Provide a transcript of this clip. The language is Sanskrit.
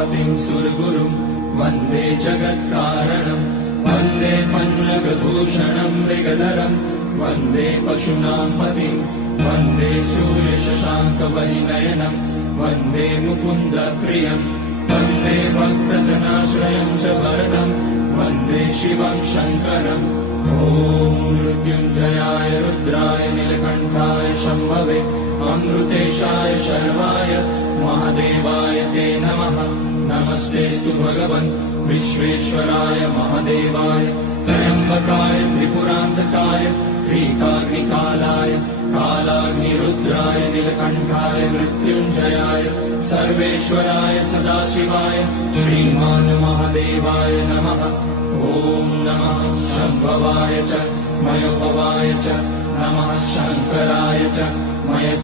उमापतिं सुरगुरुं वन्दे जगत्कारणं वन्दे पन्नगभूषणं मृगधरं वन्दे पशूनां पतिं वन्दे सूर्यशशाङ्कवैनयनं वन्दे मुकुन्दप्रियं वन्दे भक्तजनाश्रयं च वरदं वन्दे शिवं शङ्करम् ॐ मृत्युञ्जयाय रुद्राय नीलकण्ठाय शम्भवे अमृतेशाय शर्वाय महादेवाय ते नमः। नमस्तेऽस्तु भगवन् विश्वेश्वराय महादेवाय त्र्यम्बकाय त्रिपुरान्तकाय त्रिकाग्निकालाय कालाग्निरुद्राय नीलकण्ठाय मृत्युञ्जयाय सर्वेश्वराय सदाशिवाय श्रीमान् महादेवाय नमः। ॐ नमः शम्भवाय च मयोभवाय च नमः शङ्कराय च मय